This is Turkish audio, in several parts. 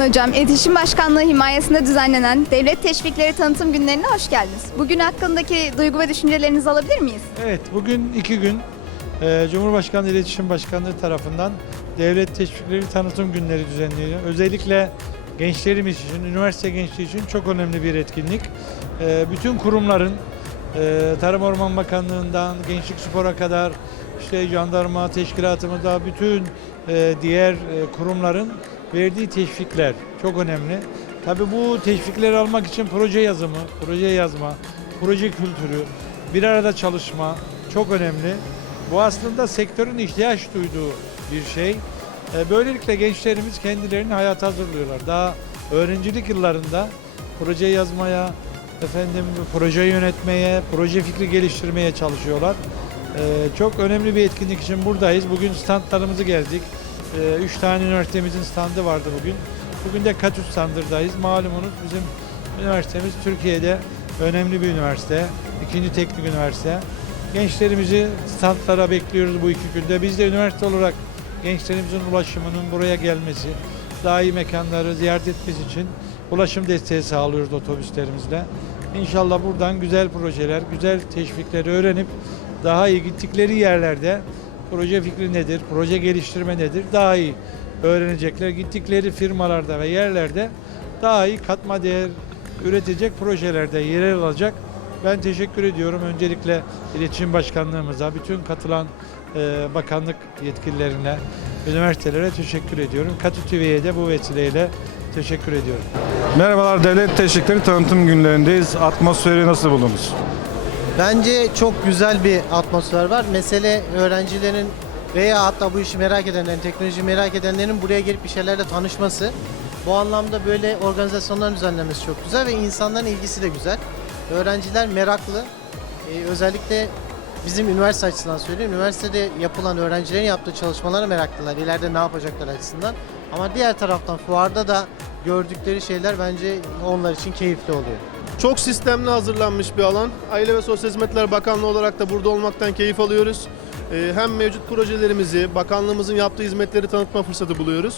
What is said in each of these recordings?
Sayın Hocam. İletişim Başkanlığı himayesinde düzenlenen Devlet Teşvikleri Tanıtım Günlerine hoş geldiniz. Bugün hakkındaki duygu ve düşüncelerinizi alabilir miyiz? Evet, bugün iki gün e, Cumhurbaşkanlığı İletişim Başkanlığı tarafından devlet teşvikleri tanıtım günleri düzenleniyor. Özellikle gençlerimiz için, üniversite gençliği için çok önemli bir etkinlik. E, bütün kurumların, e, Tarım Orman Bakanlığı'ndan Gençlik Spor'a kadar, işte jandarma teşkilatımızda bütün e, diğer kurumların verdiği teşvikler çok önemli. Tabii bu teşvikleri almak için proje yazımı, proje yazma, proje kültürü, bir arada çalışma çok önemli. Bu aslında sektörün ihtiyaç duyduğu bir şey. E, Böylelikle gençlerimiz kendilerini hayata hazırlıyorlar. Daha öğrencilik yıllarında proje yazmaya, efendim proje yönetmeye, proje fikri geliştirmeye çalışıyorlar. E, Çok önemli bir etkinlik için buradayız. Bugün standlarımızı gezdik. E, Üç tane üniversitemizin standı vardı bugün. Bugün de Katüs standındayız. Malumunuz bizim üniversitemiz Türkiye'de önemli bir üniversite. ikinci teknik üniversite. Gençlerimizi standlara bekliyoruz bu iki günde. Biz de üniversite olarak gençlerimizin ulaşımının buraya gelmesi, daha iyi mekanları ziyaret etmesi için ulaşım desteği sağlıyoruz otobüslerimizle. İnşallah buradan güzel projeler, güzel teşvikleri öğrenip daha iyi gittikleri yerlerde proje fikri nedir, proje geliştirme nedir daha iyi öğrenecekler. Gittikleri firmalarda ve yerlerde daha iyi katma değer üretecek projelerde yer alacak. Ben teşekkür ediyorum öncelikle İletişim Başkanlığımıza, bütün katılan e, bakanlık yetkililerine, üniversitelere teşekkür ediyorum. Katü TV'ye de bu vesileyle teşekkür ediyorum. Merhabalar Devlet Teşvikleri Tanıtım Günlerindeyiz. Atmosferi nasıl buldunuz? Bence çok güzel bir atmosfer var. Mesele öğrencilerin veya hatta bu işi merak edenlerin, teknoloji merak edenlerin buraya gelip bir şeylerle tanışması. Bu anlamda böyle organizasyonların düzenlenmesi çok güzel ve insanların ilgisi de güzel. Öğrenciler meraklı. Ee, özellikle bizim üniversite açısından söylüyorum. Üniversitede yapılan öğrencilerin yaptığı çalışmalara meraklılar. İleride ne yapacaklar açısından. Ama diğer taraftan fuarda da gördükleri şeyler bence onlar için keyifli oluyor. Çok sistemli hazırlanmış bir alan. Aile ve Sosyal Hizmetler Bakanlığı olarak da burada olmaktan keyif alıyoruz. Ee, Hem mevcut projelerimizi, bakanlığımızın yaptığı hizmetleri tanıtma fırsatı buluyoruz.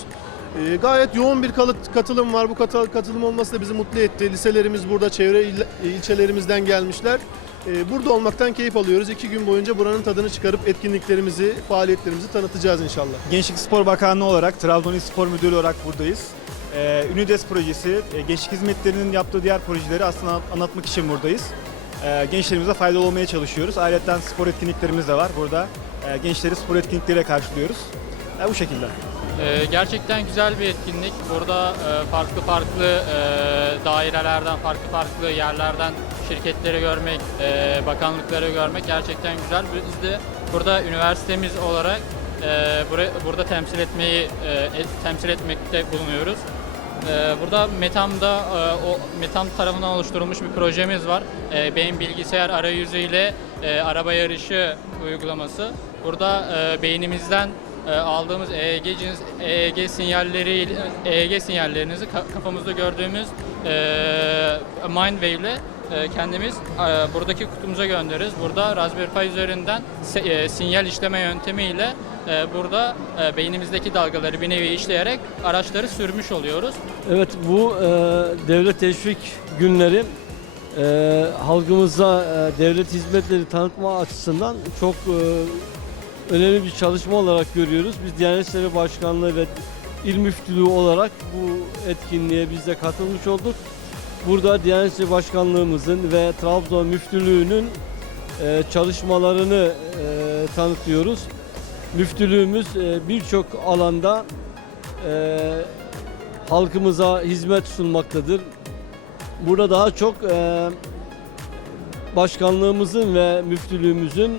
Ee, Gayet yoğun bir katılım var. Bu katı- katılım olması da bizi mutlu etti. Liselerimiz burada, çevre il- ilçelerimizden gelmişler. Ee, Burada olmaktan keyif alıyoruz. İki gün boyunca buranın tadını çıkarıp etkinliklerimizi, faaliyetlerimizi tanıtacağız inşallah. Gençlik Spor Bakanlığı olarak Trabzon Spor Müdürü olarak buradayız. Ee, Ünides projesi, e, gençlik hizmetlerinin yaptığı diğer projeleri aslında anlatmak için buradayız. Ee, gençlerimize faydalı olmaya çalışıyoruz. Ayrıca spor etkinliklerimiz de var burada. Ee, gençleri spor etkinlikleriyle karşılıyoruz. Ee, bu şekilde. Ee, gerçekten güzel bir etkinlik. Burada e, farklı farklı e, dairelerden, farklı farklı yerlerden şirketleri görmek, e, bakanlıkları görmek gerçekten güzel. Biz de burada üniversitemiz olarak e, buraya, burada temsil etmeyi e, temsil etmekte bulunuyoruz. E, burada Metam'da e, o Metam tarafından oluşturulmuş bir projemiz var. E, beyin bilgisayar arayüzüyle e, araba yarışı uygulaması. Burada e, beynimizden aldığımız EEG cins EEG sinyalleri EEG sinyallerinizi ka- kafamızda gördüğümüz e, Mindwave ile kendimiz buradaki kutumuza göndeririz. Burada Raspberry Pi üzerinden sinyal işleme yöntemiyle burada e, beynimizdeki dalgaları bir nevi işleyerek araçları sürmüş oluyoruz. Evet bu e, devlet teşvik günleri e, halkımıza devlet hizmetleri tanıtma açısından çok önemli bir çalışma olarak görüyoruz. Biz Diyanet İşleri Başkanlığı ve İl Müftülüğü olarak bu etkinliğe biz de katılmış olduk. Burada Diyanet İşleri Başkanlığımızın ve Trabzon Müftülüğü'nün çalışmalarını tanıtıyoruz. Müftülüğümüz e, birçok alanda e, halkımıza hizmet sunmaktadır. Burada daha çok e, başkanlığımızın ve müftülüğümüzün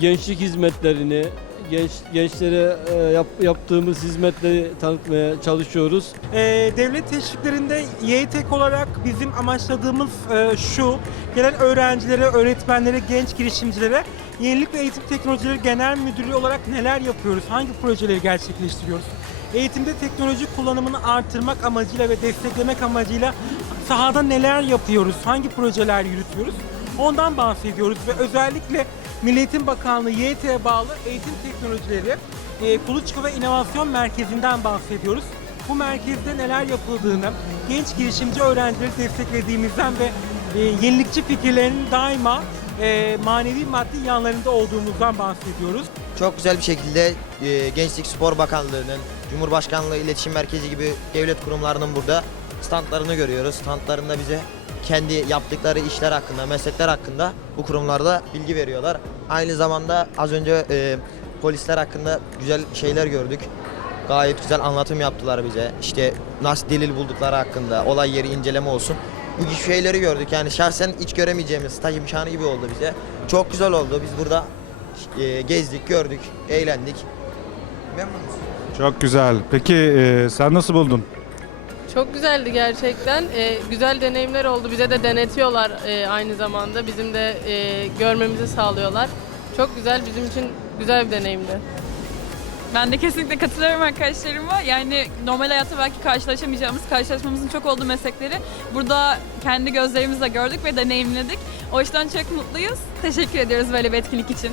gençlik hizmetlerini, genç gençlere yap- yaptığımız hizmetleri tanıtmaya çalışıyoruz. Devlet teşviklerinde YTEK olarak bizim amaçladığımız şu, gelen öğrencilere, öğretmenlere, genç girişimcilere Yenilik ve Eğitim Teknolojileri Genel Müdürlüğü olarak neler yapıyoruz, hangi projeleri gerçekleştiriyoruz? Eğitimde teknoloji kullanımını artırmak amacıyla ve desteklemek amacıyla sahada neler yapıyoruz, hangi projeler yürütüyoruz? Ondan bahsediyoruz ve özellikle Milli Eğitim Bakanlığı YT'ye bağlı eğitim teknolojileri e, Kuluçka ve İnovasyon Merkezi'nden bahsediyoruz. bu merkezde neler yapıldığını, genç girişimci öğrencileri desteklediğimizden ve e, yenilikçi fikirlerin daima e, manevi maddi yanlarında olduğumuzdan bahsediyoruz. Çok güzel bir şekilde e, Gençlik Spor Bakanlığı'nın, Cumhurbaşkanlığı İletişim Merkezi gibi devlet kurumlarının burada standlarını görüyoruz. Standlarında bize kendi yaptıkları işler hakkında, meslekler hakkında bu kurumlarda bilgi veriyorlar. Aynı zamanda az önce e, polisler hakkında güzel şeyler gördük. Gayet güzel anlatım yaptılar bize. İşte nasıl delil buldukları hakkında, olay yeri inceleme olsun. Bu şeyleri gördük. Yani şahsen hiç göremeyeceğimiz staj imkanı gibi oldu bize. Çok güzel oldu. Biz burada e, gezdik, gördük, eğlendik. Memnunuz. Çok güzel. Peki e, sen nasıl buldun? Çok güzeldi gerçekten. Ee, güzel deneyimler oldu. Bize de denetiyorlar e, aynı zamanda. Bizim de e, görmemizi sağlıyorlar. Çok güzel, bizim için güzel bir deneyimdi. Ben de kesinlikle katılıyorum arkadaşlarıma. Yani normal hayatta belki karşılaşamayacağımız, karşılaşmamızın çok olduğu meslekleri burada kendi gözlerimizle gördük ve deneyimledik. O yüzden çok mutluyuz. Teşekkür ediyoruz böyle bir etkinlik için.